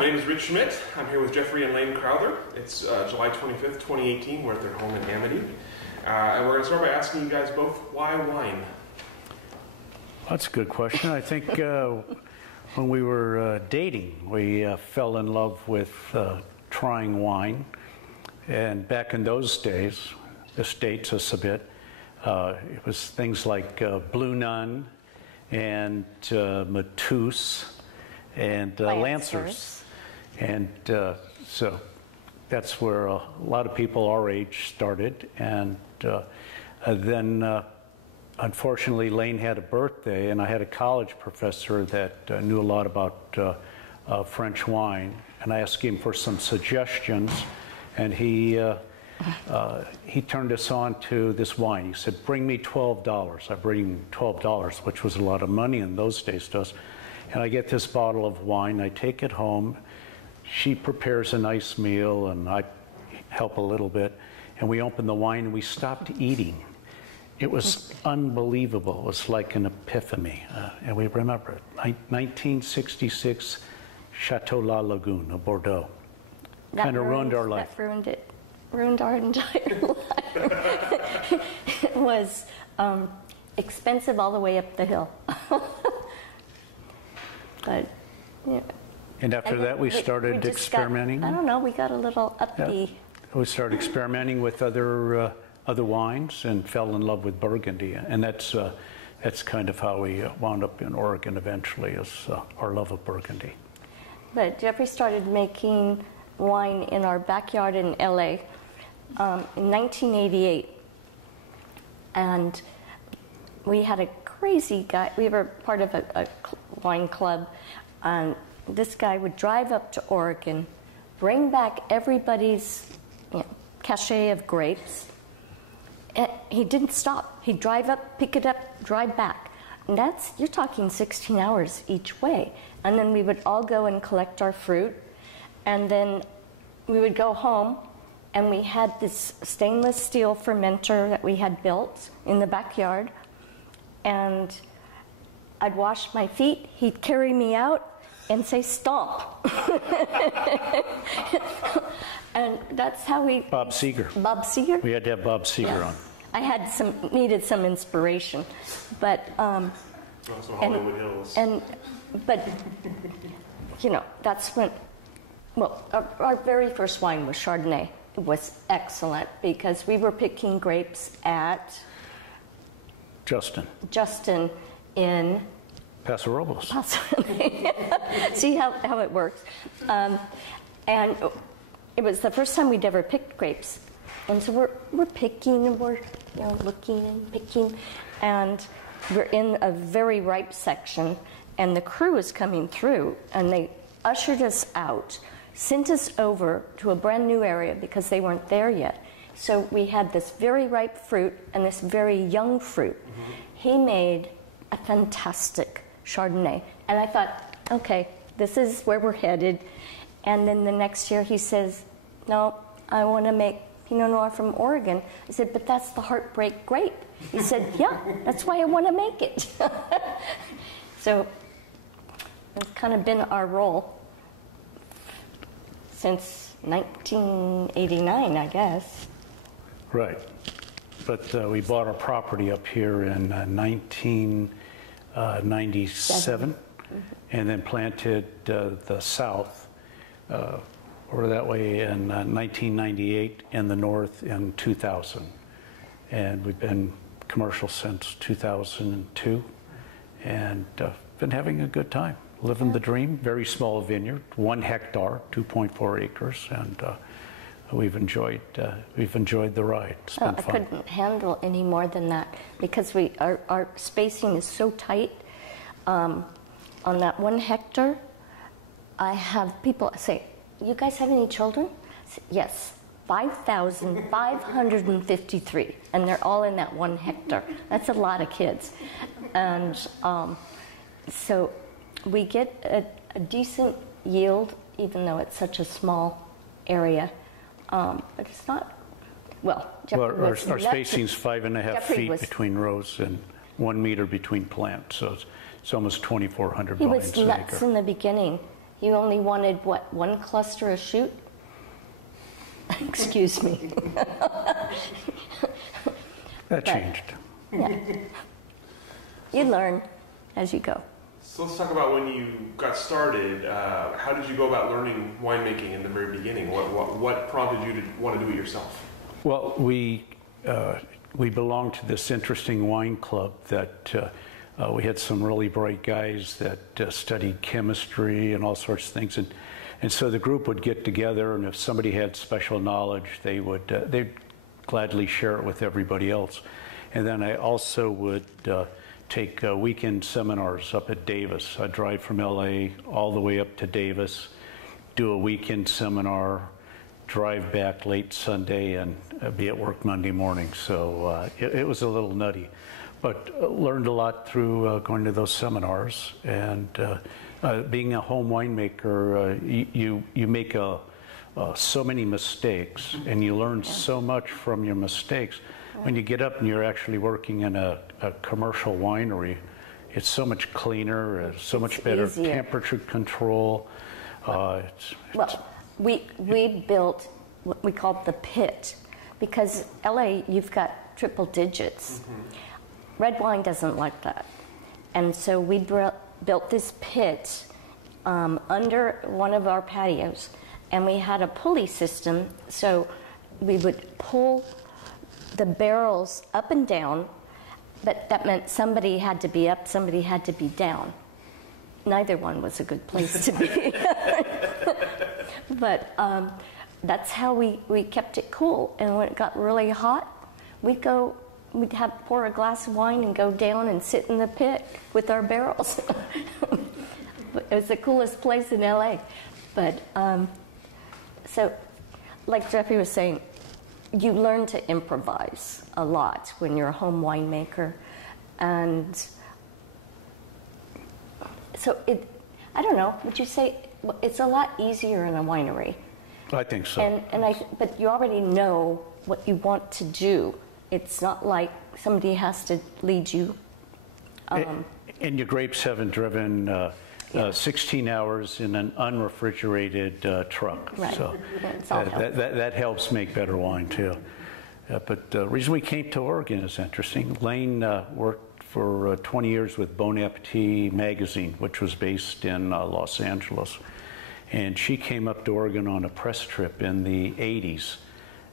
my name is Rich Schmidt. I'm here with Geoffrey and Lane Crowther. It's July 25th, 2018. We're at their home in Amity. And we're going to start by asking you guys both, why wine? That's a good question. I think when we were dating, we fell in love with trying wine. And back in those days, this dates us a bit, it was things like Blue Nun and Matus and Lancers. And so that's where a lot of people our age started. And then unfortunately, Lane had a birthday, and I had a college professor that knew a lot about French wine. And I asked him for some suggestions, and he turned us on to this wine. He said, bring me $12. I bring him $12, which was a lot of money in those days to us. And I get this bottle of wine, I take it home. She prepares a nice meal, and I help a little bit. And we opened the wine, and we stopped eating. It was unbelievable. It was like an epiphany. And we remember it. 1966, Chateau La Lagune of Bordeaux. Kind of ruined our life. That ruined it. Ruined our entire life. It was expensive all the way up the hill. But, yeah. And after that, we started experimenting. I don't know, we got a little uppity. Yeah. We started experimenting with other wines and fell in love with Burgundy. And that's kind of how we wound up in Oregon eventually, is our love of Burgundy. But Geoffrey started making wine in our backyard in LA in 1988. And we had a crazy guy. We were part of a wine club. And this guy would drive up to Oregon, bring back everybody's cachet of grapes. And he didn't stop. He'd drive up, pick it up, drive back. And you're talking 16 hours each way. And then we would all go and collect our fruit. And then we would go home, and we had this stainless steel fermenter that we had built in the backyard. And I'd wash my feet, he'd carry me out and say, stomp. And that's how we... Bob Seger. Bob Seger? We had to have Bob Seger on. I needed some inspiration, but... Also Hollywood Hills. But, that's when... Well, our very first wine was Chardonnay. It was excellent because we were picking grapes at... Justin in... Paso Robles. See how it works. And it was the first time we'd ever picked grapes. And so we're picking, and we're looking and picking. And we're in a very ripe section, and the crew is coming through, and they ushered us out, sent us over to a brand new area because they weren't there yet. So we had this very ripe fruit and this very young fruit. Mm-hmm. He made a fantastic Chardonnay. And I thought, okay, this is where we're headed. And then the next year he says, no, I want to make Pinot Noir from Oregon. I said, but that's the heartbreak grape. He said, yeah, that's why I want to make it. So it's kind of been our role since 1989, I guess. Right. But we bought our property up here in 1997 and then planted the south over that way in 1998 and the north in 2000. And we've been commercial since 2002 and been having a good time. Living the dream. Very small vineyard, 1 hectare, 2.4 acres, and we've enjoyed the ride. It's been fun. I couldn't handle any more than that because our spacing is so tight. On that 1 hectare, I have people say, "You guys have any children?" I say, yes, 5,553, and they're all in that 1 hectare. That's a lot of kids, and so we get a decent yield, even though it's such a small area. But it's not, our spacing's 5.5 feet between rows and 1 meter between plants, so it's almost 2,400 vines an acre. He was nuts in the beginning. you only wanted, what, one cluster a shoot? Excuse me. That changed. Yeah. You learn as you go. So let's talk about when you got started. How did you go about learning winemaking in the very beginning? What prompted you to want to do it yourself? Well, we belonged to this interesting wine club that we had some really bright guys that studied chemistry and all sorts of things, and so the group would get together, and if somebody had special knowledge, they'd gladly share it with everybody else. And then I also would take weekend seminars up at Davis. I'd drive from LA all the way up to Davis, do a weekend seminar, drive back late Sunday, and be at work Monday morning. So it was a little nutty, but learned a lot through going to those seminars. And being a home winemaker, you make so many mistakes, and you learn so much from your mistakes. When you get up and you're actually working in a commercial winery, it's so much cleaner, so much better easier. Temperature control. Well, we built what we called the pit, because LA, you've got triple digits. Mm-hmm. Red wine doesn't like that. And so we built this pit under one of our patios, and we had a pulley system, so we would pull the barrels up and down, but that meant somebody had to be up, somebody had to be down. Neither one was a good place to be. But that's how we kept it cool. And when it got really hot, we'd pour a glass of wine and go down and sit in the pit with our barrels. It was the coolest place in LA. But so, like Geoffrey was saying, you learn to improvise a lot when you're a home winemaker. And so I don't know, would you say it's a lot easier in a winery? I think so. But you already know what you want to do. It's not like somebody has to lead you. And your grapes haven't driven 16 hours in an unrefrigerated truck. Right. So that helps make better wine too. But the reason we came to Oregon is interesting. Lane worked for 20 years with Bon Appetit magazine, which was based in Los Angeles. And she came up to Oregon on a press trip in the 80s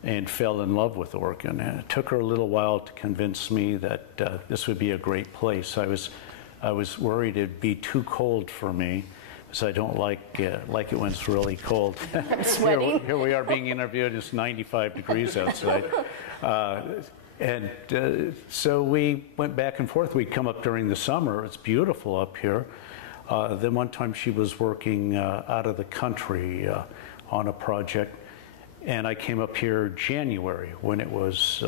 and fell in love with Oregon. And it took her a little while to convince me that this would be a great place. I was worried it'd be too cold for me, because I don't like it when it's really cold. I'm sweating. Here we are being interviewed. It's 95 degrees outside. So we went back and forth. We'd come up during the summer. It's beautiful up here. Then one time she was working out of the country on a project, and I came up here January when it was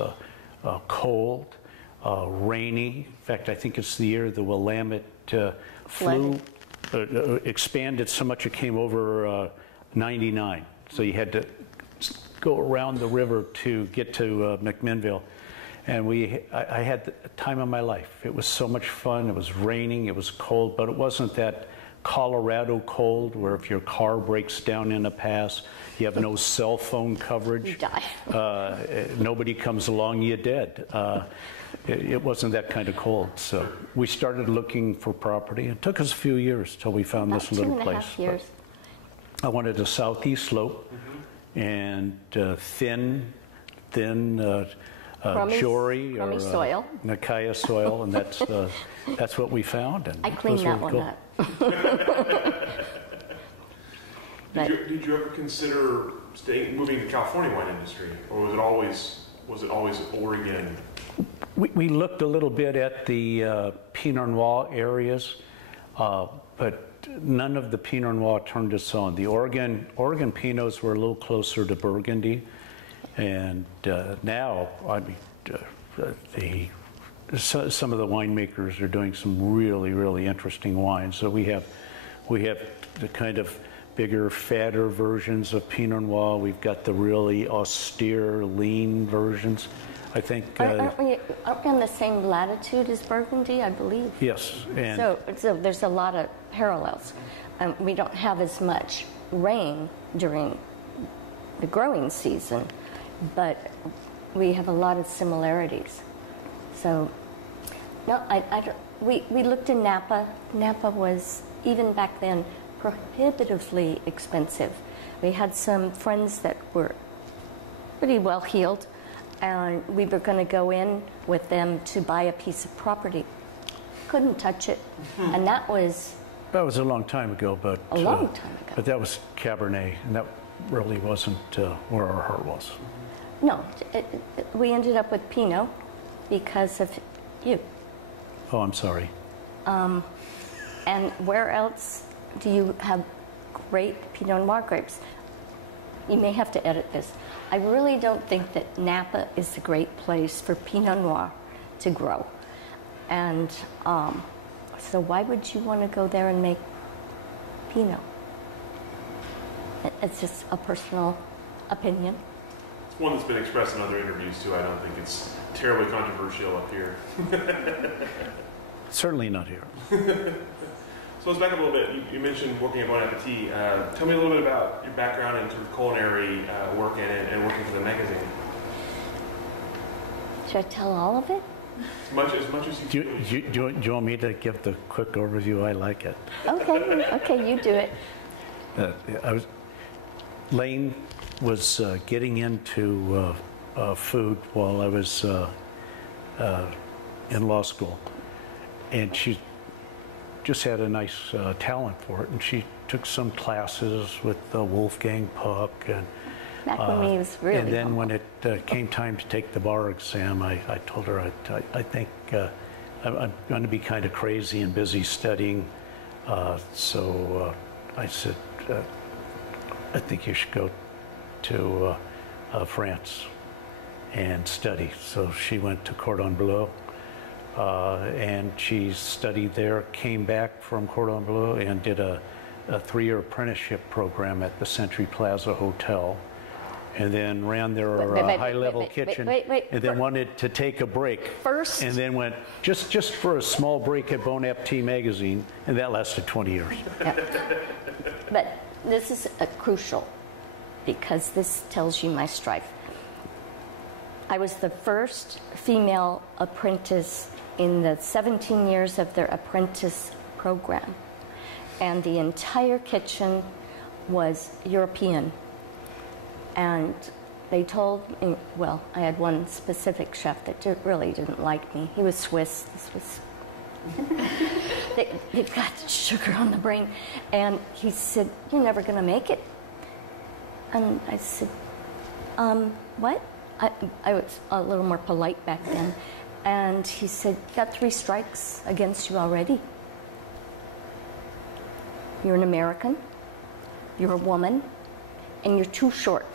cold, rainy. In fact, I think it's the year the Willamette flu expanded so much it came over 99. So you had to go around the river to get to McMinnville. And I had the time of my life. It was so much fun. It was raining, it was cold, but it wasn't that Colorado cold where if your car breaks down in a pass, you have no cell phone coverage. You die. Nobody comes along, you're dead. It wasn't that kind of cold. So we started looking for property. It took us a few years till we found this little place. 2.5 years. I wanted a southeast slope and thin Jory or soil. Nakaya soil, and that's what we found. And I cleaned that one up. Did you ever consider moving to the California wine industry, or was it always Oregon? We looked a little bit at the Pinot Noir areas, but none of the Pinot Noir turned us on. The Oregon Pinots were a little closer to Burgundy. And now, I mean, some of the winemakers are doing some really, really interesting wines. So we have the kind of bigger, fatter versions of Pinot Noir. We've got the really austere, lean versions. I think. Aren't we on the same latitude as Burgundy, I believe? Yes. And So there's a lot of parallels. We don't have as much rain during the growing season, but we have a lot of similarities. So, no, we looked in Napa. Napa was, even back then, prohibitively expensive. We had some friends that were pretty well heeled, and we were going to go in with them to buy a piece of property. Couldn't touch it, and that was a long time ago, but a long time ago. But that was Cabernet, and that really wasn't where our heart was. No, we ended up with Pinot because of you. Oh, I'm sorry. And where else do you have great Pinot Noir grapes? You may have to edit this. I really don't think that Napa is a great place for Pinot Noir to grow. And so why would you want to go there and make Pinot? It's just a personal opinion. It's one that's been expressed in other interviews too. I don't think it's terribly controversial up here. Certainly not here. So let's back up a little bit. You mentioned working at Bon Appetit. Tell me a little bit about your background in sort of culinary work and working for the magazine. Should I tell all of it? As much as you feel. Do you want me to give the quick overview? I like it. Okay, you do it. Lane was getting into food while I was in law school, and she just had a nice talent for it, and she took some classes with Wolfgang Puck, and back when he was really and then humble. when it came time to take the bar exam, I told her I think I'm going to be kind of crazy and busy studying, so I said I think you should go to France and study. So she went to Cordon Bleu, and she studied there, came back from Cordon Bleu and did a 3-year apprenticeship program at the Century Plaza Hotel, and then ran their high-level kitchen, and then wanted to take a break. First? And then went just for a small break at Bon Appetit magazine, and that lasted 20 years. Yeah. But this is crucial, because this tells you my strife. I was the first female apprentice in the 17 years of their apprentice program, and the entire kitchen was European. And they told me, well, I had one specific chef that really didn't like me. He was Swiss. This was they've got sugar on the brain. And he said, "You're never going to make it." And I said, what? I was a little more polite back then. And he said, "You got 3 strikes against you already. You're an American, you're a woman, and you're too short."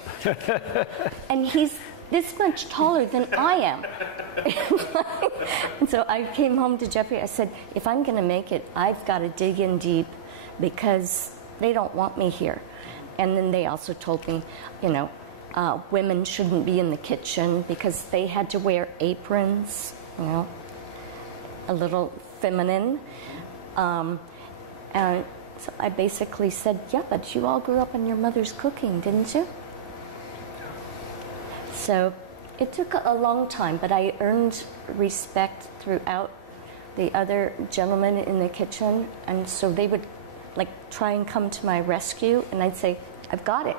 And he's this much taller than I am. And so I came home to Geoffrey. I said, if I'm going to make it, I've got to dig in deep, because they don't want me here. And then they also told me, women shouldn't be in the kitchen because they had to wear aprons, a little feminine. And so I basically said, yeah, but you all grew up on your mother's cooking, didn't you? So it took a long time, but I earned respect throughout the other gentlemen in the kitchen. And so they would try and come to my rescue, and I'd say, I've got it.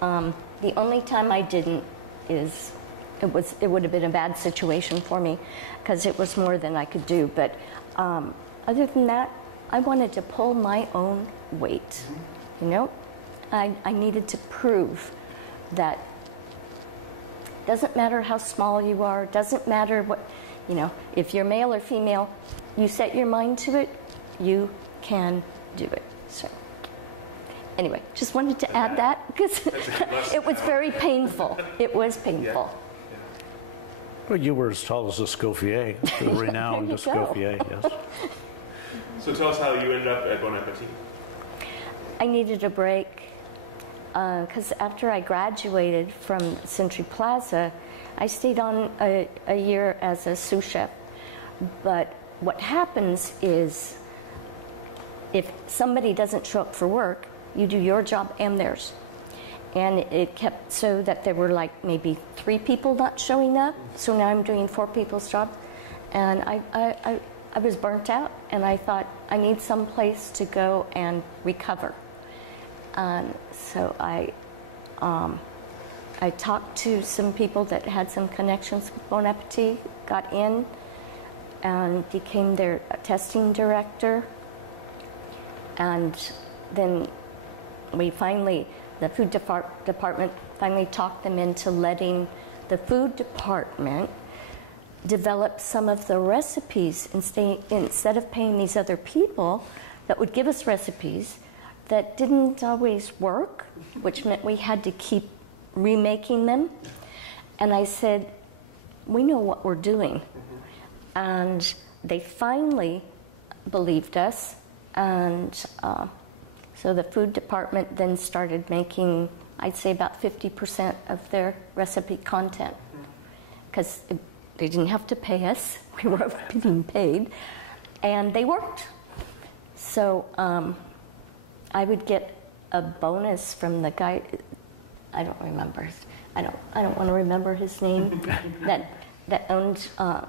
The only time I didn't is it would have been a bad situation for me, because it was more than I could do. But other than that, I wanted to pull my own weight. I needed to prove that doesn't matter how small you are, doesn't matter what, if you're male or female, you set your mind to it, you can do it. So anyway, just wanted to add that, because it was very painful. It was painful. Yeah. Well, you were as tall as Escoffier, the renowned Escoffier, yes. So tell us how you ended up at Bon Appetit. I needed a break because after I graduated from Century Plaza, I stayed on a year as a sous chef. But what happens is if somebody doesn't show up for work, you do your job and theirs. And it kept so that there were like maybe 3 people not showing up. So now I'm doing 4 people's job. And I was burnt out, and I thought I need some place to go and recover. So I talked to some people that had some connections with Bon Appetit, got in, and became their testing director. And then we finally, the food department finally talked them into letting the food department develop some of the recipes instead of paying these other people that would give us recipes that didn't always work, which meant we had to keep remaking them. And I said, we know what we're doing. And they finally believed us. And so the food department then started making, I'd say, about 50% of their recipe content. Because they didn't have to pay us. We were being paid. And they worked. So I would get a bonus from the guy, I don't remember. I don't want to remember his name. that owned, it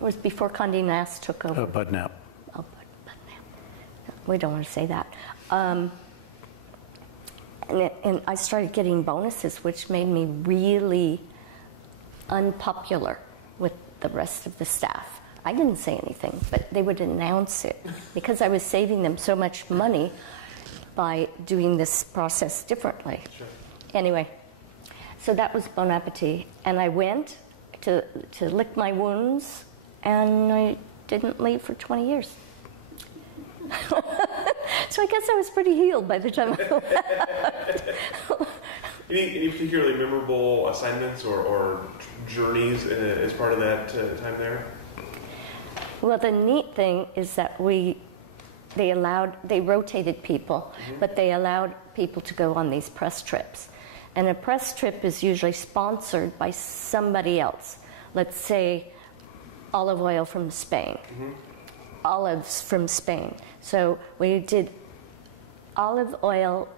was before Condé Nast took over. Bud Knapp. Oh, Bud Knapp. We don't want to say that. And I started getting bonuses, which made me really unpopular with the rest of the staff. I didn't say anything, but they would announce it because I was saving them so much money by doing this process differently. Sure. Anyway, so that was Bon Appetit, and I went to lick my wounds, and I didn't leave for 20 years. So I guess I was pretty healed by the time I left. Any particularly memorable assignments or journeys as part of that time there? Well, the neat thing is that they rotated people, but they allowed people to go on these press trips. And a press trip is usually sponsored by somebody else. Let's say olive oil from Spain, olives from Spain. So we did olive oil,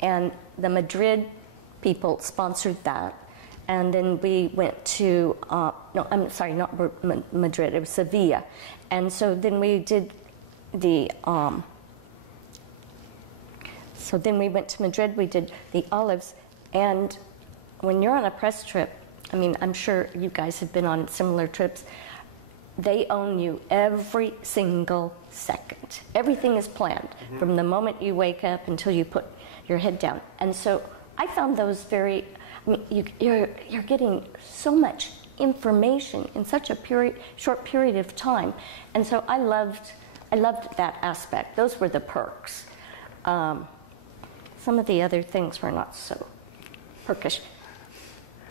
and the Madrid people sponsored that. And then we went to, no, I'm sorry, not Madrid, it was Sevilla. And so then we did so then we went to Madrid, we did the olives. And when you're on a press trip, I mean, I'm sure you guys have been on similar trips, they own you every single second. Everything is planned from the moment you wake up until you put your head down. And so I found those very, I mean, you're getting so much information in such a short period of time, and so I loved that aspect. Those were the perks. Some of the other things were not so perkish.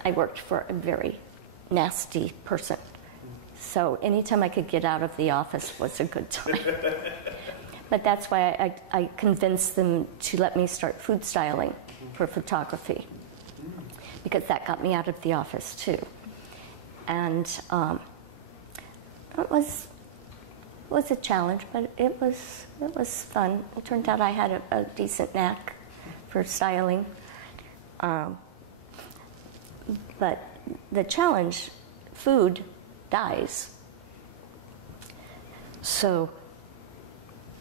I worked for a very nasty person, so anytime I could get out of the office was a good time. But that's why I convinced them to let me start food styling for photography, because that got me out of the office too. And it was a challenge, but it was fun. It turned out I had a decent knack for styling. But the challenge, food dies. So,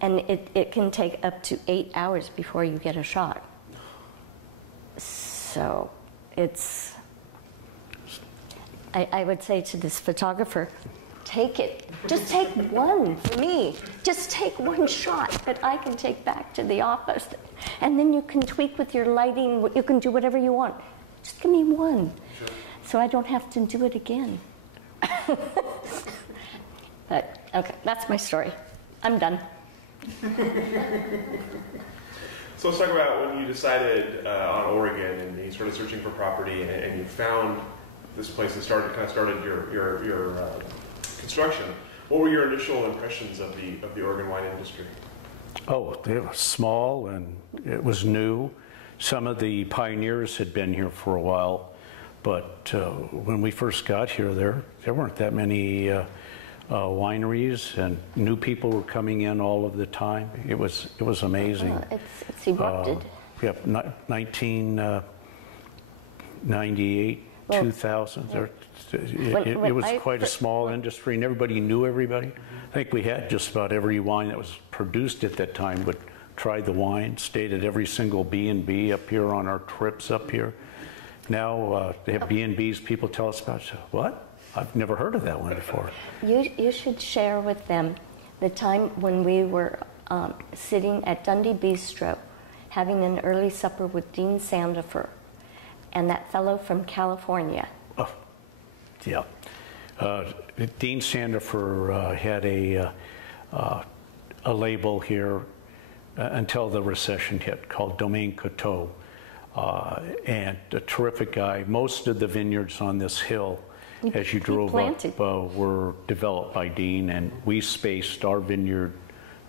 and it can take up to 8 hours before you get a shot. So it's, I would say to this photographer, take it. Just take one for me. Just take one shot that I can take back to the office. And then you can tweak with your lighting. You can do whatever you want. Just give me one. Sure. So I don't have to do it again. But, okay, that's my story. I'm done. So let's talk about when you decided on Oregon and you started searching for property and you found this place that started your construction. What were your initial impressions of the Oregon wine industry? Oh, they were small and it was new. Some of the pioneers had been here for a while, but when we first got here, there weren't that many wineries, and new people were coming in all of the time. It was amazing. It's erupted. Yep, 1998, 2000. Yeah. It was quite a small industry, and everybody knew everybody. I think we had just about every wine that was produced at that time would try the wine, stayed at every single B&B up here on our trips up here. Now they have B&Bs people tell us about. What? I've never heard of that one before. You should share with them the time when we were sitting at Dundee Bistro having an early supper with Dean Sandifer and that fellow from California. Oh, yeah. Dean Sandifer had a label here until the recession hit called Domaine Coteau. And a terrific guy. Most of the vineyards on this hill, as you drove up, were developed by Dean, and we spaced our vineyard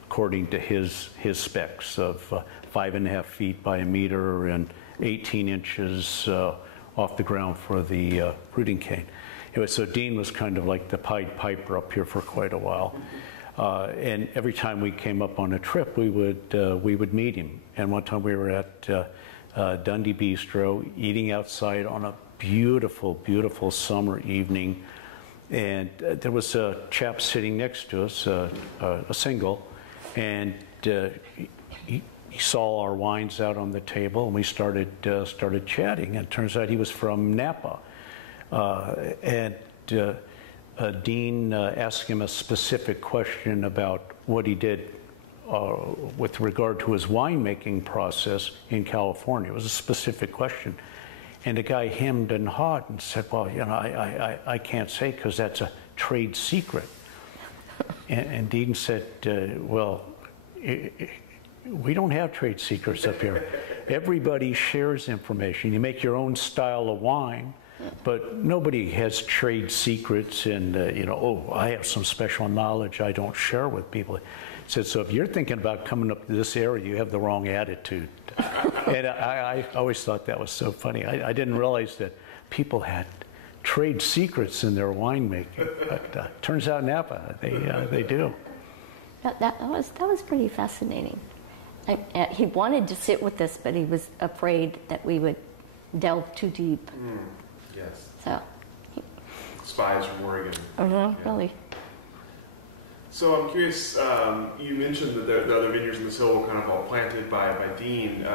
according to his specs of 5.5 feet by a meter and 18 inches off the ground for the fruiting cane. So Dean was kind of like the Pied Piper up here for quite a while. And every time we came up on a trip, we would meet him. And one time we were at Dundee Bistro eating outside on a beautiful, beautiful summer evening. And there was a chap sitting next to us, a single, and he saw our wines out on the table, and we started chatting. And it turns out he was from Napa. Dean asked him a specific question about what he did with regard to his winemaking process in California. It was a specific question. And the guy hemmed and hawed and said, well, you know, I can't say because that's a trade secret. And Dean said, well, we don't have trade secrets up here. Everybody shares information. You make your own style of wine, but nobody has trade secrets and, you know, oh, I have some special knowledge I don't share with people. He said, so if you're thinking about coming up to this area, you have the wrong attitude. And I always thought that was so funny. I didn't realize that people had trade secrets in their winemaking, but turns out Napa, they do. That was pretty fascinating. He wanted to sit with us, but he was afraid that we would delve too deep. Yes. So. Spies from Oregon. Oh no, really. So I'm curious, you mentioned that the other vineyards in this hill were kind of all planted by Dean.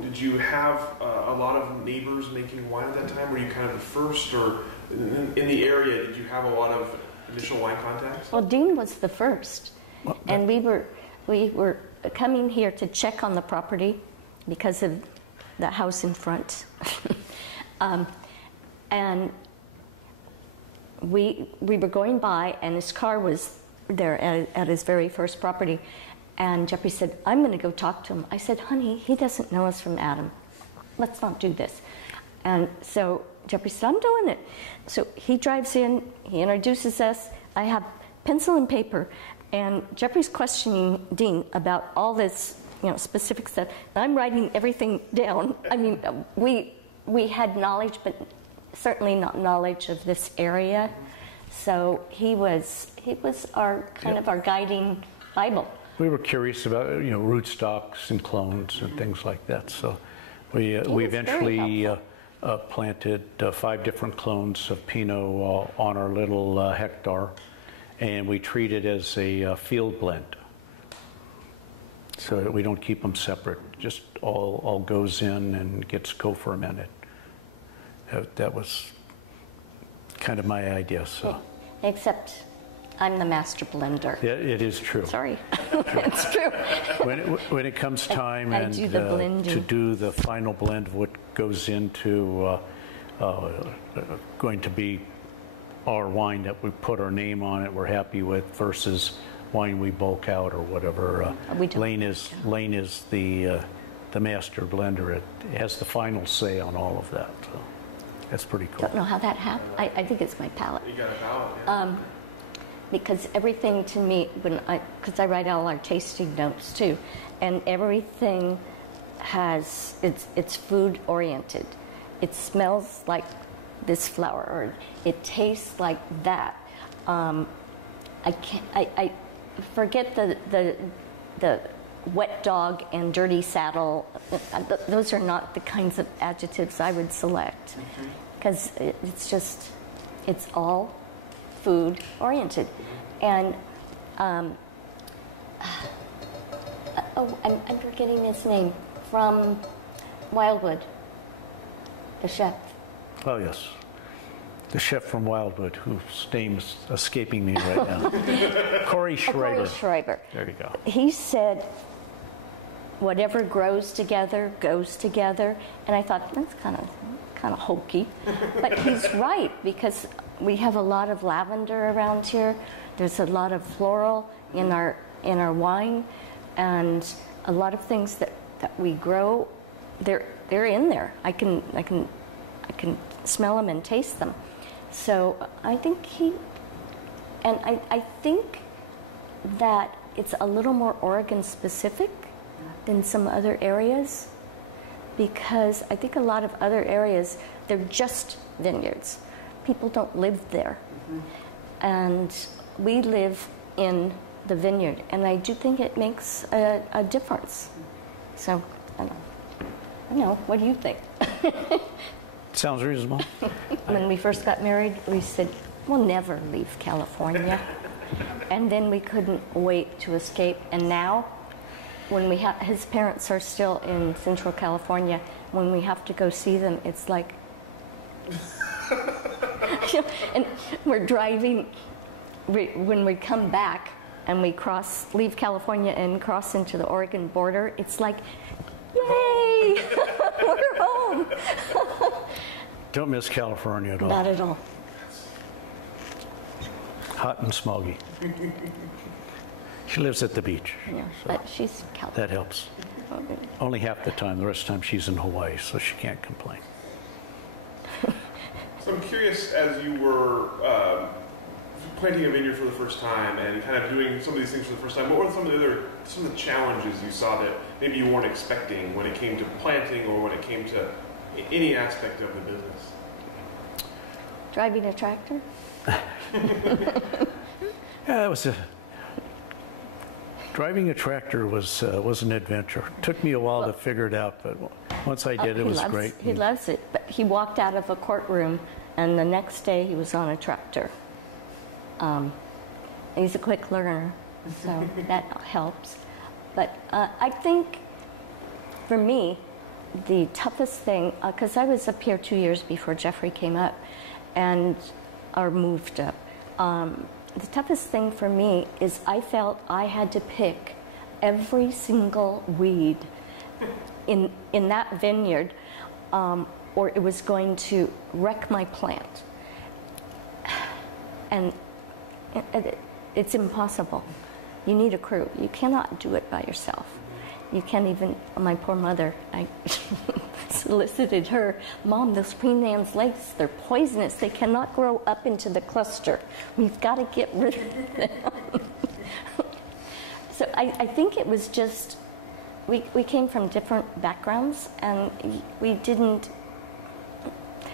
Did you have a lot of neighbors making wine at that time? Were you kind of the first, or in the area, did you have a lot of initial wine contacts? Well, Dean was the first. And we were coming here to check on the property because of the house in front. And we were going by, and his car was there at his very first property. And Geoffrey said, I'm going to go talk to him. I said, honey, he doesn't know us from Adam. Let's not do this. And so Geoffrey said, I'm doing it. So he drives in, he introduces us. I have pencil and paper. And Geoffrey's questioning Dean about all this, you know, specific stuff. And I'm writing everything down. I mean, we had knowledge, but certainly not knowledge of this area. So he was our kind of our guiding Bible. We were curious about, you know, rootstocks and clones and things like that. So we eventually planted 5 different clones of Pinot on our little hectare. And we treat it as a field blend, so that we don't keep them separate. Just all goes in and gets co-fermented. That was kind of my idea. So, except I'm the master blender. Yeah, it is true. Sorry, it's true. When it comes time to do the final blend of what goes into going to be our wine that we put our name on it, we're happy with, versus wine we bulk out or whatever. Lane is the master blender. It has the final say on all of that. So that's pretty cool. Don't know how that happened. I think it's my palate. You got a palate. Yeah. because everything to me, because I write all our tasting notes too, and everything it's food oriented. It smells like this flower, or it tastes like that. I forget the wet dog and dirty saddle. Those are not the kinds of adjectives I would select, because it's all food oriented. And I'm forgetting his name, from Wildwood, the chef. Oh, yes. The chef from Wildwood, whose name's escaping me right now. Corey Schreiber. Corey Schreiber. There you go. He said, whatever grows together, goes together. And I thought, that's kind of hokey. But he's right, because we have a lot of lavender around here. There's a lot of floral in our wine, and a lot of things that we grow, they're in there. I can smell them and taste them. So I think I think that it's a little more Oregon specific than some other areas, because I think a lot of other areas, they're just vineyards. People don't live there. And we live in the vineyard, and I do think it makes a difference. So, I don't know. What do you think? Sounds reasonable. When we first got married, we said, we'll never leave California. And then we couldn't wait to escape. And now, when his parents are still in Central California, when we have to go see them, it's like, and we're driving, when we come back and we leave California and cross into the Oregon border, it's like, yay, we're home. Don't miss California at all. Not at all. Hot and smoggy. She lives at the beach. Yeah, so but she's California. that helps. Only half the time. The rest of the time she's in Hawaii, so she can't complain. So I'm curious, as you were planting a vineyard for the first time and kind of doing some of these things for the first time, what were some of the challenges you saw that maybe you weren't expecting when it came to planting or when it came to any aspect of the business? Driving a tractor? Yeah, driving a tractor was an adventure. Took me a while to figure it out, but once I did, it was great. He loves it. But he walked out of a courtroom, and the next day he was on a tractor. He's a quick learner, so that helps. But I think, for me, the toughest thing, because I was up here 2 years before Geoffrey came up, or moved up. The toughest thing for me is I felt I had to pick every single weed in that vineyard, or it was going to wreck my plant. And it's impossible. You need a crew. You cannot do it by yourself. You can't even, my poor mother, I solicited her, Mom, those Queen Anne's legs, they're poisonous. They cannot grow up into the cluster. We've got to get rid of them. So I think it was just, we came from different backgrounds, and we didn't,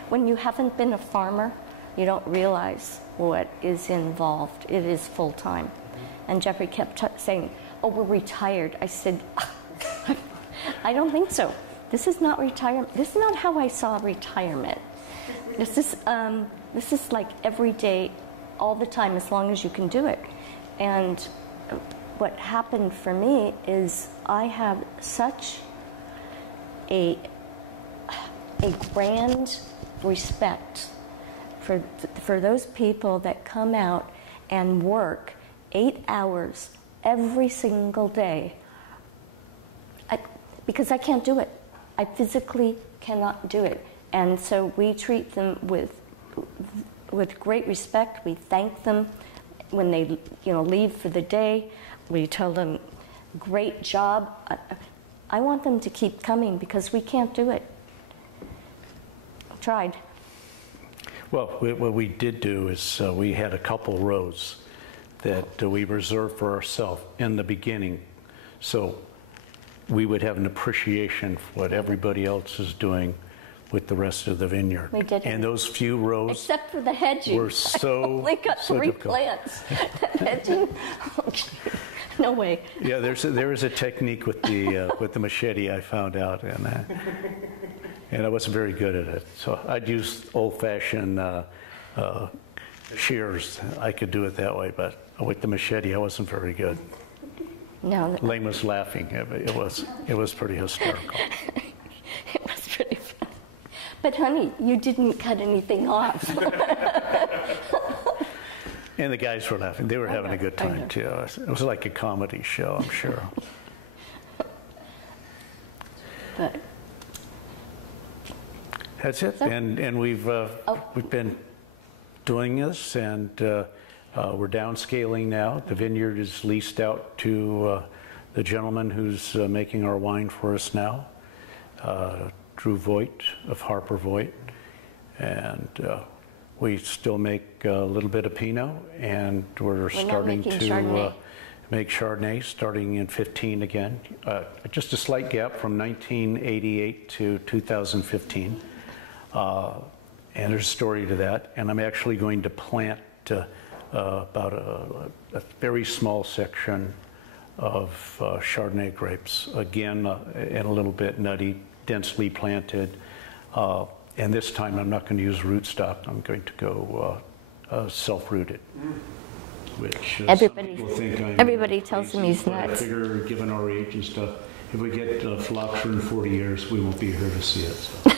when you haven't been a farmer, you don't realize what is involved. It is full time. And Geoffrey kept saying, oh, we're retired. I said, I don't think so. This is not retirement. This is not how I saw retirement. This is like every day, all the time, as long as you can do it. And what happened for me is I have such a grand respect for those people that come out and work 8 hours every single day, because I can't do it. I physically cannot do it. And so we treat them with great respect. We thank them when they leave for the day. We tell them, great job. I want them to keep coming because we can't do it. Tried. Well, what we did do is we had a couple rows that we reserved for ourselves in the beginning. So we would have an appreciation for what everybody else is doing with the rest of the vineyard. We did. And those few rows, except for the hedging, were so we got so 3 difficult. plants. Hedging, no way. Yeah, there is a technique with the machete I found out, and I wasn't very good at it. So I'd use old-fashioned shears. I could do it that way, but with the machete, I wasn't very good. No, Lane was laughing. It was pretty hysterical. it was pretty fun. But honey, you didn't cut anything off. And the guys were laughing. They were having a good time too. It was like a comedy show, I'm sure. But That's it. And we've been doing this, and we're downscaling now. The vineyard is leased out to the gentleman who's making our wine for us now, Drew Voigt of Harper Voigt, and we still make a little bit of Pinot, and we're starting to Chardonnay. make Chardonnay starting in 15 again. Just a slight gap from 1988 to 2015. And there's a story to that. And I'm actually going to plant about a very small section of Chardonnay grapes. Again, and a little bit nutty, densely planted. And this time I'm not going to use rootstock. I'm going to go self-rooted. Which everybody tells him he's nuts. nuts. I figure, given our age and stuff, if we get Phylloxera in 40 years, we won't be here to see it. So.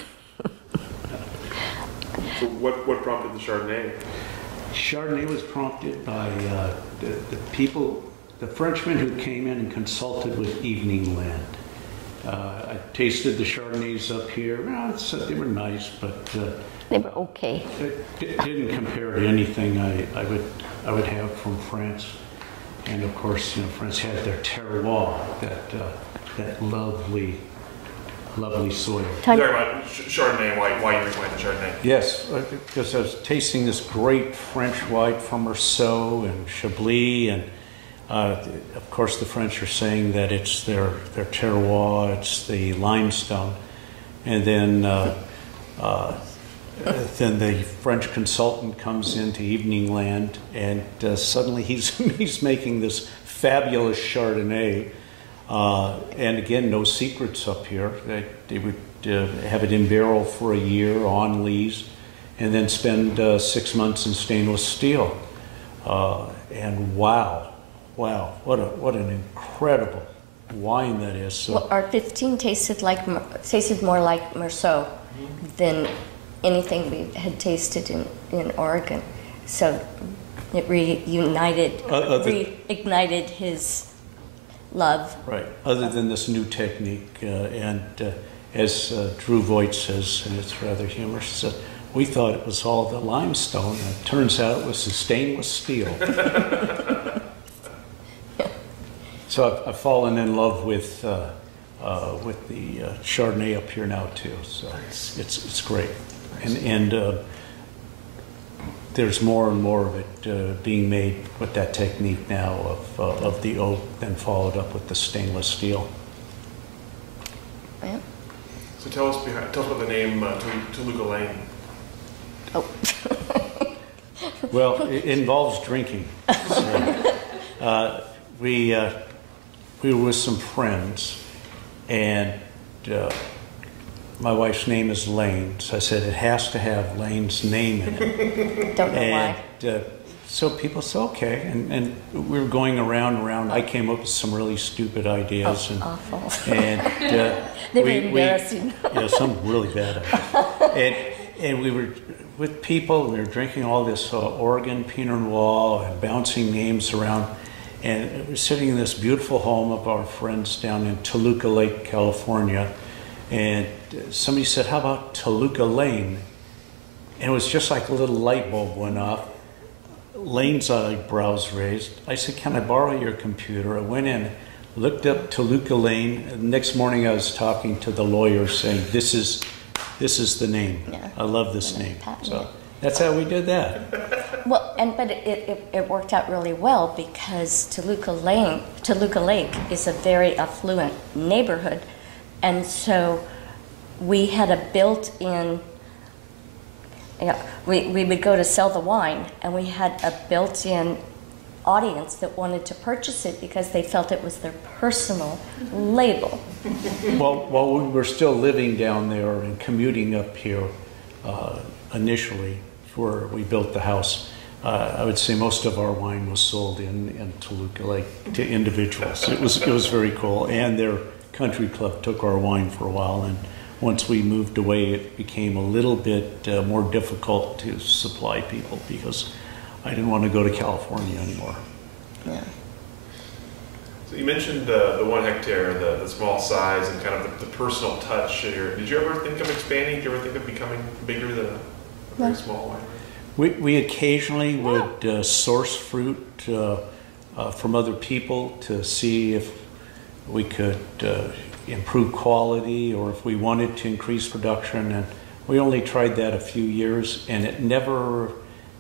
So what prompted the Chardonnay? Chardonnay was prompted by the people, the Frenchmen who came in and consulted with Evening Land. I tasted the Chardonnays up here. Well, they were nice, but they were okay. It didn't compare to anything I would have from France. And of course, France had their terroir, that lovely soil. You're talking about Chardonnay, why you recommend the Chardonnay? Yes, because I was tasting this great French white from Meursault and Chablis, and of course the French are saying that it's their terroir, it's the limestone, and then the French consultant comes into Evening Land, and suddenly he's making this fabulous Chardonnay. And again, no secrets up here. They would have it in barrel for a year on lees, and then spend 6 months in stainless steel. And wow, what an incredible wine that is. So, well, our 15 tasted more like Meursault than anything we had tasted in Oregon. So it reignited his love. Right. Other than this new technique, and as Drew Voigt says, and it's rather humorous, said, we thought it was all the limestone, and it turns out it was the stainless steel. So I've fallen in love with the Chardonnay up here now too. So it's great, and there's more and more of it being made with that technique now of the oak, then followed up with the stainless steel. Yeah. So tell us about the name Toluca Lane. Oh. Well, it involves drinking. So, we were with some friends, and my wife's name is Lane, so I said it has to have Lane's name in it. Don't know why. So people said, okay, and we were going around. I came up with some really stupid ideas. Oh, and awful. And they were embarrassing. Yeah, some really bad ideas. And we were with people, we were drinking all this Oregon Pinot Noir and bouncing names around. And we're sitting in this beautiful home of our friends down in Toluca Lane, California. And somebody said, how about Toluca Lane? And it was just like a little light bulb went off. Lane's eyebrows raised. I said, can I borrow your computer? I went in, looked up Toluca Lane. The next morning I was talking to the lawyer saying, this is the name. Yeah. I love this name. So that's how we did that. But it worked out really well because Toluca Lake is a very affluent neighborhood, and so we had a built-in. We would go to sell the wine, and we had a built-in audience that wanted to purchase it because they felt it was their personal label. Well, while we were still living down there and commuting up here initially, before we built the house, I would say most of our wine was sold in Toluca Lake to individuals. It was very cool, and their country club took our wine for a while, and once we moved away, it became a little bit more difficult to supply people because I didn't want to go to California anymore. Yeah. So you mentioned the 1 hectare, the small size, and kind of the personal touch. Did you ever think of expanding? Did you ever think of becoming bigger than a very small winery? We occasionally would source fruit from other people to see if we could improve quality or if we wanted to increase production, and we only tried that a few years, and it never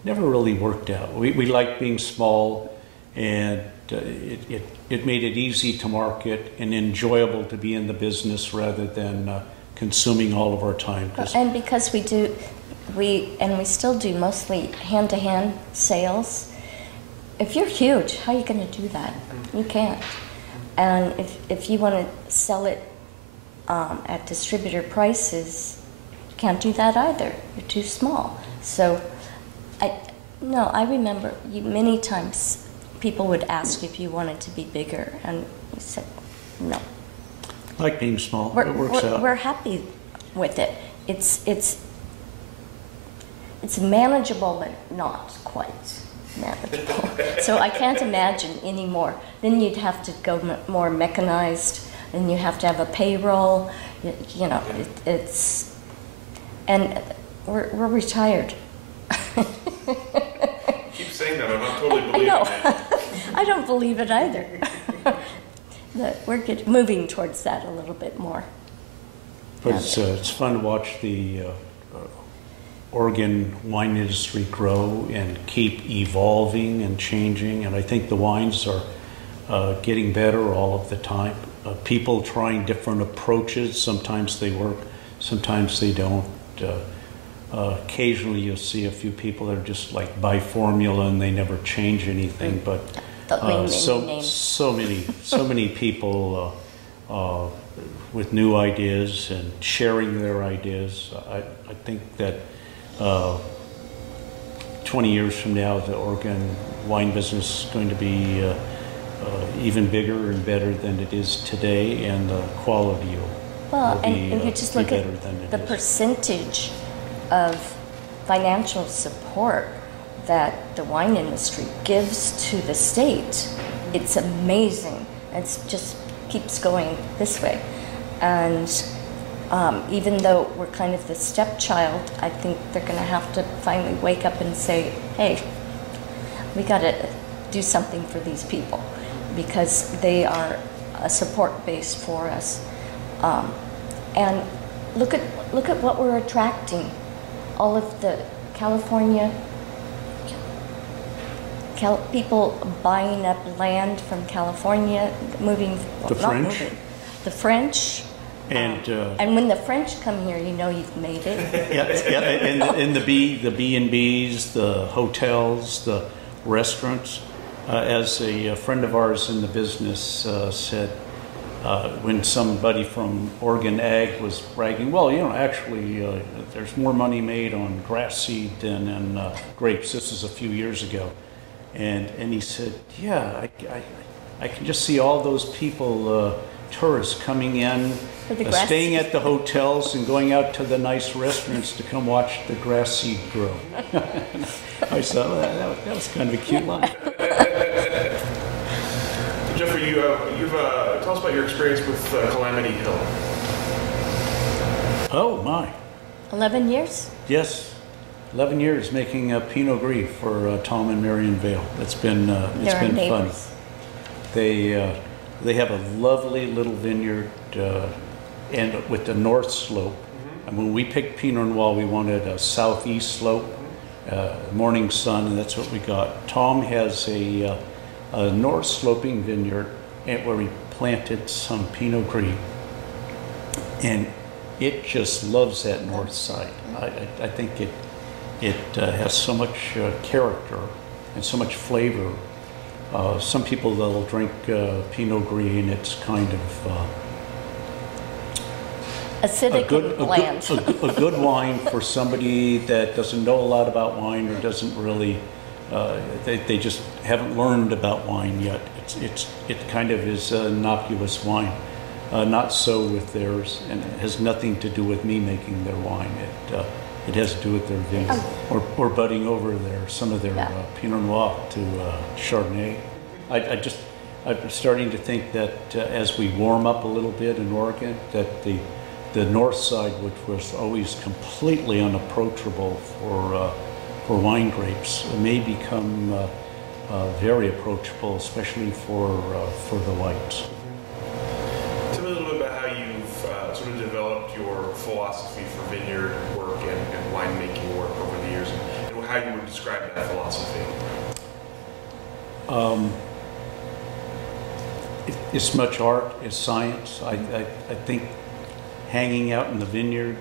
really worked out. We liked being small, and it made it easy to market and enjoyable to be in the business rather than consuming all of our time. And because we still do mostly hand-to-hand sales. If you're huge, how are you going to do that? You can't. And if you want to sell it at distributor prices, you can't do that either. You're too small. So, I remember many times people would ask if you wanted to be bigger, and we said no. I like being small. It works out. We're happy with it. It's manageable, but not quite manageable. So I can't imagine anymore. Then you'd have to go more mechanized, and you have to have a payroll. And we're retired. Keep saying that. I'm not totally believing I know. it. I don't believe it either. We're moving towards that a little bit more. But it's fun to watch the Oregon wine industry grow and keep evolving and changing, and I think the wines are getting better all of the time. People trying different approaches. Sometimes they work, sometimes they don't. Occasionally you'll see a few people that are just like buy formula and they never change anything, but so many people with new ideas and sharing their ideas. I think that 20 years from now, the Oregon wine business is going to be even bigger and better than it is today, and the quality will be and you just look better at than it the is. Percentage of financial support that the wine industry gives to the state. It's amazing. It just keeps going this way. And even though we're kind of the stepchild, I think they're going to have to finally wake up and say, hey, we got to do something for these people, because they are a support base for us. And look at what we're attracting. All of the California people buying up land from California, moving. The French. The French. And when the French come here, you know you've made it. Yeah, and the B&Bs, the hotels, the restaurants. As a friend of ours in the business said, when somebody from Oregon Ag was bragging, well, actually, there's more money made on grass seed than in grapes. This is a few years ago. And he said, yeah, I can just see all those people, tourists coming in, staying at the hotels and going out to the nice restaurants to come watch the grass seed grow. I thought, well, that was kind of a cute line. Geoffrey, you've tell us about your experience with Calamity Hill. Oh, my. 11 years? Yes. 11 years making a Pinot Gris for Tom and Marion Vale. It's been fun. They have a lovely little vineyard and with the north slope. And when we picked Pinot Noir, we wanted a southeast slope. Morning Sun, and that's what we got. Tom has a north sloping vineyard where he planted some Pinot Gris, and it just loves that north side. I think it has so much character and so much flavor. Some people, they'll drink Pinot Gris, and it's kind of acidic and bland. A good wine for somebody that doesn't know a lot about wine or doesn't really, they just haven't learned about wine yet. It kind of is an innocuous wine. Not so with theirs, and it has nothing to do with me making their wine. It has to do with their vineyard, or budding over some of their Pinot Noir to Chardonnay. I'm starting to think that as we warm up a little bit in Oregon, that the north side, which was always completely unapproachable for wine grapes, may become very approachable, especially for the whites. Tell me a little bit about how you've sort of developed your philosophy for vineyard work and winemaking work over the years, and how you would describe that philosophy. It's much art as science. I think hanging out in the vineyard,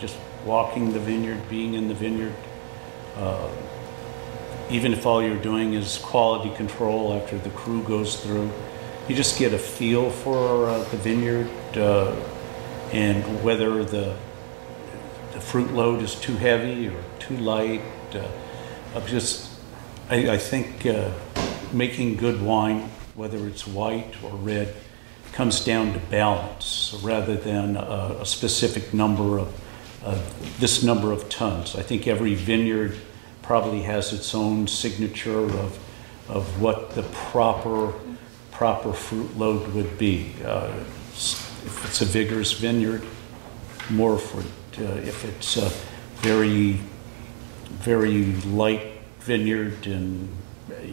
just walking the vineyard, being in the vineyard, even if all you're doing is quality control after the crew goes through, you just get a feel for the vineyard and whether the fruit load is too heavy or too light. I think making good wine, whether it's white or red, comes down to balance rather than a specific number of this number of tons. I think every vineyard probably has its own signature of what the proper fruit load would be. If it's a vigorous vineyard, more fruit. If it's a very, very light vineyard, and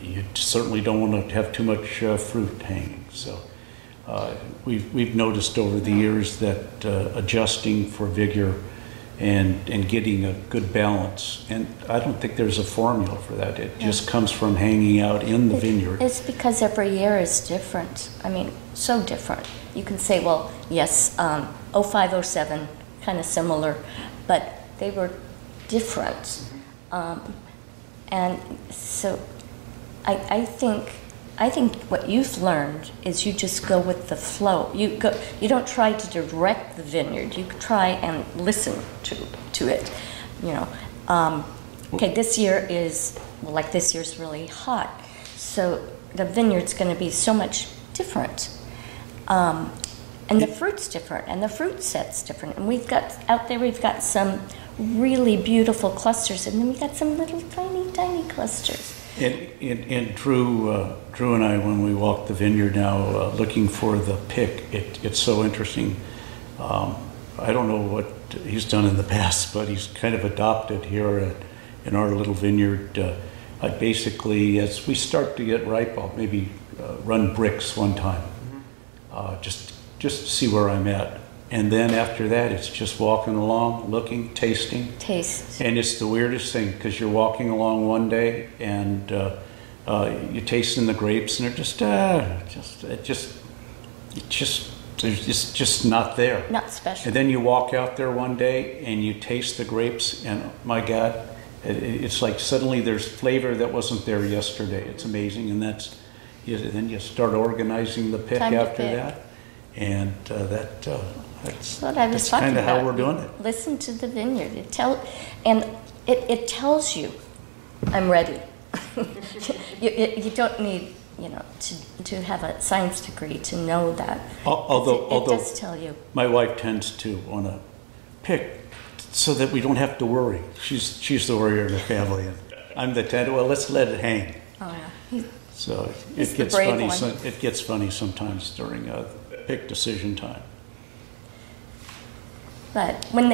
you certainly don't want to have too much fruit hanging. So we've noticed over the years that adjusting for vigor and getting a good balance, and I don't think there's a formula for that. It just comes from hanging out in the vineyard. It's because every year is different. I mean, so different. You can say, well, yes, 05, 07, kind of similar, but they were different. And so I think what you've learned is you just go with the flow. You don't try to direct the vineyard. You try and listen to it. You know, okay, this year is this year's really hot, so the vineyard's going to be so much different, and the fruit's different, and the fruit set's different. And we've got some really beautiful clusters, and then we've got some little tiny clusters. And Drew and I, when we walk the vineyard now, looking for the pick, it's so interesting. I don't know what he's done in the past, but he's kind of adopted here in our little vineyard. I basically, as we start to get ripe, I'll maybe run bricks one time, just to see where I'm at. And then after that, it's just walking along, looking, tasting. Taste. And it's the weirdest thing, because you're walking along one day and you're tasting the grapes, and they're just not there. Not special. And then you walk out there one day and you taste the grapes, and my God, it's like suddenly there's flavor that wasn't there yesterday. It's amazing, and then you start organizing the pick after that, and that's what I was talking kind of about. how we're doing it. Listen to the vineyard. It tells you, I'm ready. you don't need, to have a science degree to know that. Although it does tell you. My wife tends to want to pick so that we don't have to worry. She's the worrier in the family, and I'm the tender. Well, let's let it hang. Oh yeah. So it gets funny. It gets funny sometimes during pick decision time. But when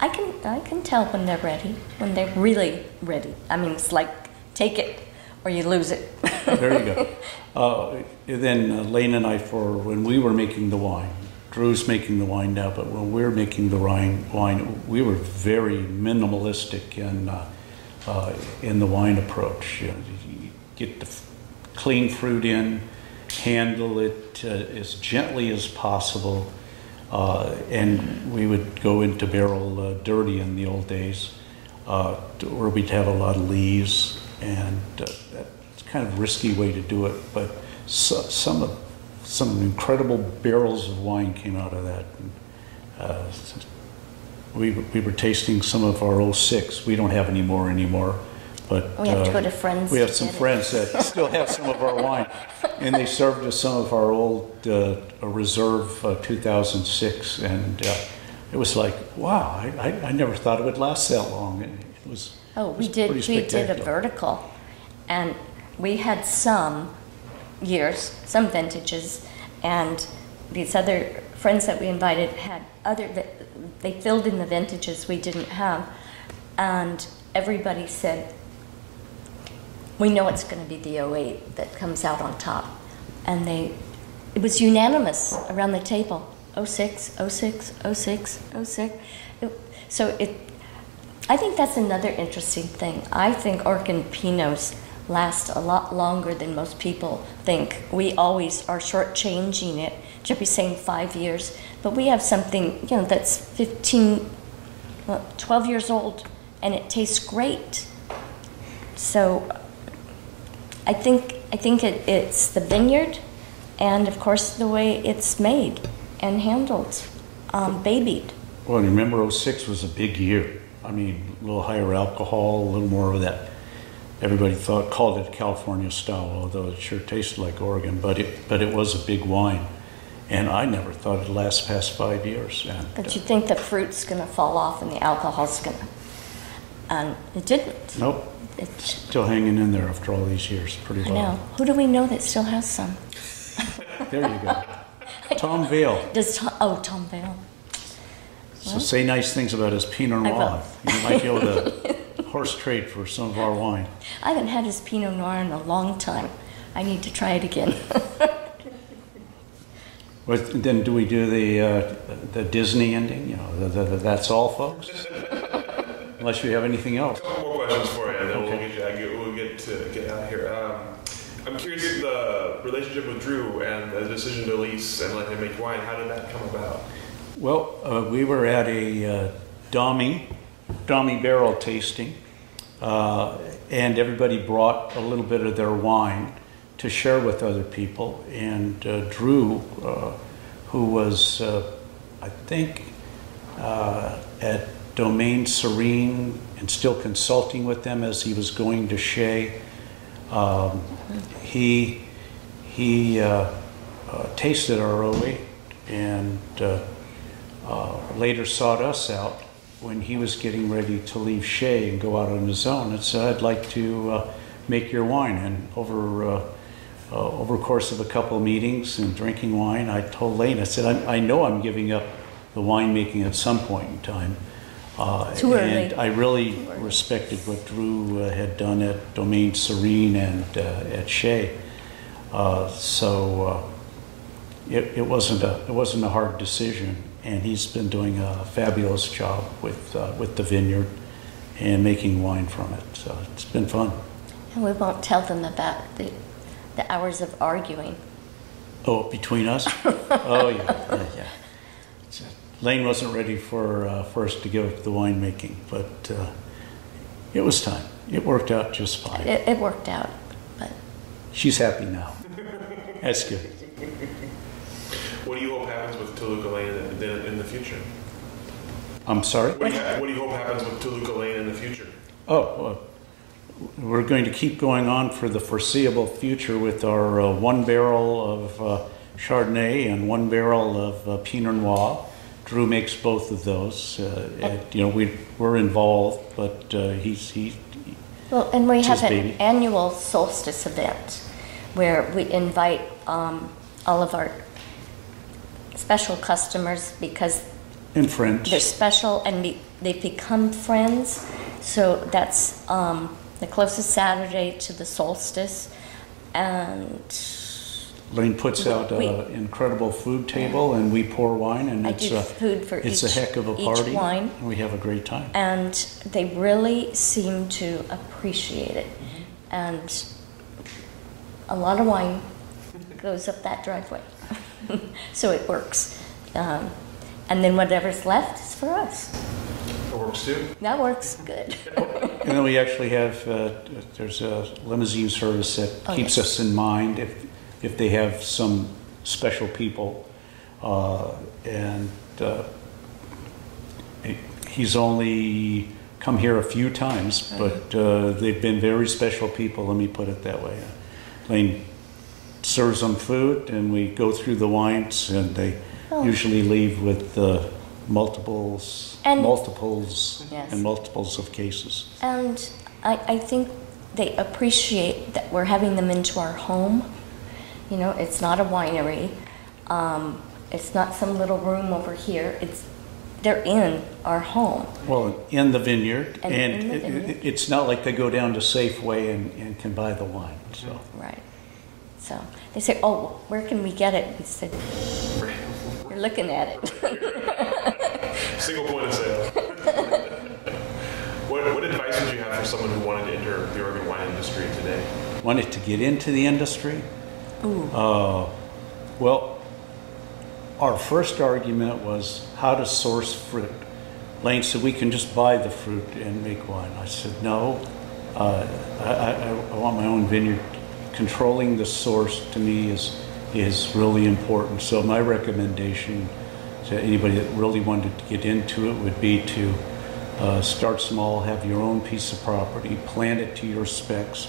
I can tell when they're ready, when they're really ready. I mean, it's like take it or you lose it. There you go. Then Lane and I, when we were making the wine, Drew's making the wine now, but when we were making the wine, we were very minimalistic in in the wine approach. You get the clean fruit in, handle it as gently as possible, and we would go into barrel dirty in the old days, where we'd have a lot of leaves, and that's kind of a risky way to do it, but some incredible barrels of wine came out of that. We were tasting some of our 06. We don't have any more anymore, but we have to go to friends. We have some friends that still have some of our wine, and they served us some of our old Reserve 2006, and it was like, wow, I never thought it would last that long. It was. Oh, we did a vertical, and we had some years, some vintages, and these other friends that we invited had they filled in the vintages we didn't have, and everybody said, we know it's going to be the 08 that comes out on top. And it was unanimous around the table, 06, 06, 06, 06. I think that's another interesting thing. I think Orkin Pinots last a lot longer than most people think. We always are shortchanging it. Geoffrey's saying 5 years, but we have something, that's 12 years old, and it tastes great. So I think it's the vineyard, and of course the way it's made and handled, babied. Well, and remember 06 was a big year. I mean, a little higher alcohol, a little more of that. Everybody called it California style, although it sure tasted like Oregon. But it was a big wine, and I never thought it'd last past 5 years. But you think the fruit's going to fall off and the alcohol's going to, and it didn't. Nope. It's still hanging in there after all these years, pretty well. I know. Who do we know that still has some? There you go. Tom Vale. Tom Vale. So say nice things about his Pinot Noir. You might be able to horse trade for some of our wine. I haven't had his Pinot Noir in a long time. I need to try it again. Then do we do the Disney ending? That's all, folks? Unless you have anything else. A couple more questions for you, and then we'll get out of here. I'm curious, the relationship with Drew and the decision to lease and let him make wine, how did that come about? Well, we were at a Dami barrel tasting, and everybody brought a little bit of their wine to share with other people. And Drew, who was, I think, at Domaine Serene and still consulting with them as he was going to Shea, he tasted our 08 and later sought us out when he was getting ready to leave Shea and go out on his own and said, I'd like to make your wine. And over a course of a couple of meetings and drinking wine, I told Lane, I said, I know I'm giving up the winemaking at some point in time. Too early. And I really respected what Drew had done at Domaine Serene and at Shea. It wasn't a hard decision, and he's been doing a fabulous job with the vineyard and making wine from it. So it's been fun. And we won't tell them about the hours of arguing. Oh, between us? Oh yeah. Lane wasn't ready for us to give up the winemaking, but it was time. It worked out just fine. It worked out, but she's happy now. That's good. What do you hope happens with Toluca Lane in the future? I'm sorry? What do you hope happens with Toluca Lane in the future? We're going to keep going on for the foreseeable future with our 1 barrel of Chardonnay and 1 barrel of Pinot Noir. Drew makes both of those. We're involved, but he's well, and we have an baby. Annual Solstice event where we invite all of our special customers because and friends. They're special and they've become friends. So that's the closest Saturday to the solstice, and Lane puts out an incredible food table, and we pour wine, and I it's do food for a heck of a party. each wine. And we have a great time. And they really seem to appreciate it. And a lot of wine goes up that driveway. So it works. And then whatever's left is for us. That works too. That works good. And then we actually have, there's a limousine service that keeps us in mind if they have some special people. He's only come here a few times, but they've been very special people, let me put it that way. Lane serves them food, and we go through the wines, and they usually leave with multiples And multiples of cases. And I think they appreciate that we're having them into our home. You know, it's not a winery. It's not some little room over here. They're in our home. Well, in the vineyard, And in the vineyard. It's not like they go down to Safeway and can buy the wine. So. Right. So they say, "Oh, where can we get it?" We said, "You're looking at it." Single point of sale. What advice would you have for someone who wanted to enter the Oregon wine industry today? Wanted to get into the industry? Well, our first argument was how to source fruit. Lane said, we can just buy the fruit and make wine. I said, no, I want my own vineyard. Controlling the source to me is really important. So my recommendation to anybody that really wanted to get into it would be to start small, have your own piece of property, plant it to your specs,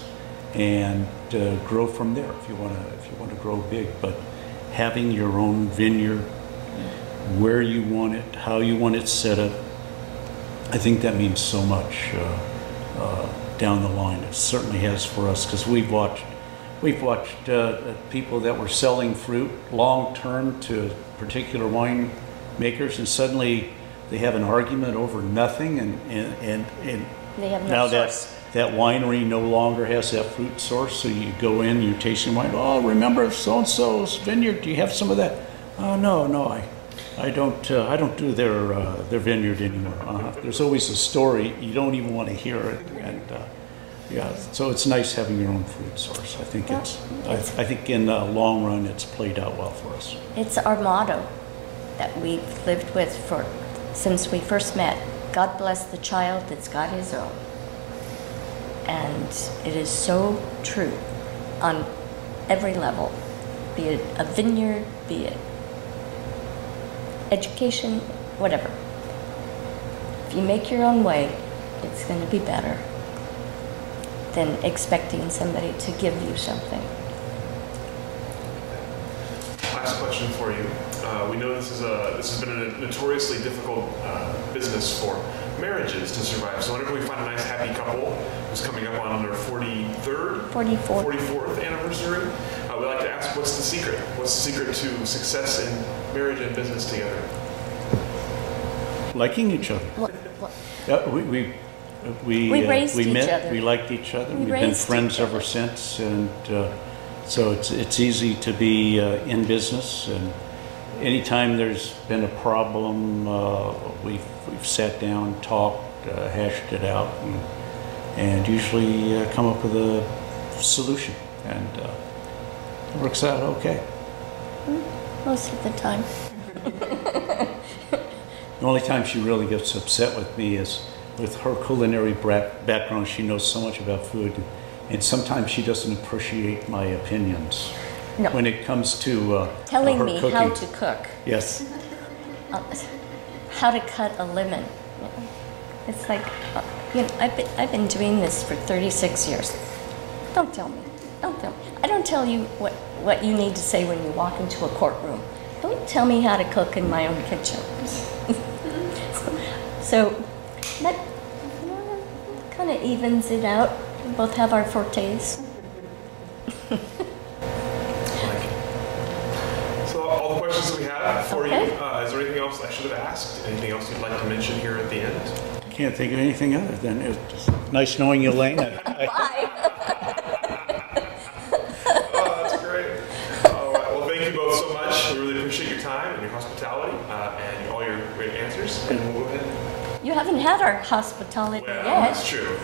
and grow from there if you want to grow big. But having your own vineyard, where you want it, how you want it set up, I think that means so much down the line. It certainly has for us, because we've watched people that were selling fruit long term to particular wine makers, and suddenly they have an argument over nothing, and They have no now source. that winery no longer has that fruit source. So you go in, you're tasting wine. Oh, remember so and so's vineyard? Do you have some of that? Oh, no, I don't do their vineyard anymore. There's always a story, you don't even want to hear it, and yeah. So it's nice having your own fruit source. I think I think in the long run it's played out well for us. It's our motto that we've lived with since we first met. God bless the child that's got his own. And it is so true on every level, be it a vineyard, be it education, whatever. If you make your own way, it's going to be better than expecting somebody to give you something. Last question for you. We know this has been a notoriously difficult business for marriages to survive. So whenever we find a nice happy couple who's coming up on their 44th anniversary, we like to ask, what's the secret? What's the secret to success in marriage and business together? Liking each other. Yeah, we raised each met, other. we liked each other. We We've been raised friends each ever other. since, and so it's easy to be in business. And anytime there's been a problem, we've sat down, talked, hashed it out, and usually come up with a solution, and it works out okay. Most of the time. The only time she really gets upset with me is with her culinary background. She knows so much about food, and sometimes she doesn't appreciate my opinions No. when it comes to Telling her me cooking. how to cook, Yes. how to cut a lemon. It's like, I've been doing this for 36 years. Don't tell me. Don't tell me. I don't tell you what you need to say when you walk into a courtroom. Don't tell me how to cook in my own kitchen. So that kind of evens it out. We both have our fortes. So all the questions that we have for Okay. you. Is there anything else I should have asked? Anything else you'd like to mention here at the end? Can't think of anything other than it's nice knowing you, Lane. Bye. Oh, that's great. Oh, great answers, and we'll go ahead. You haven't had our hospitality Well, yet. that's true.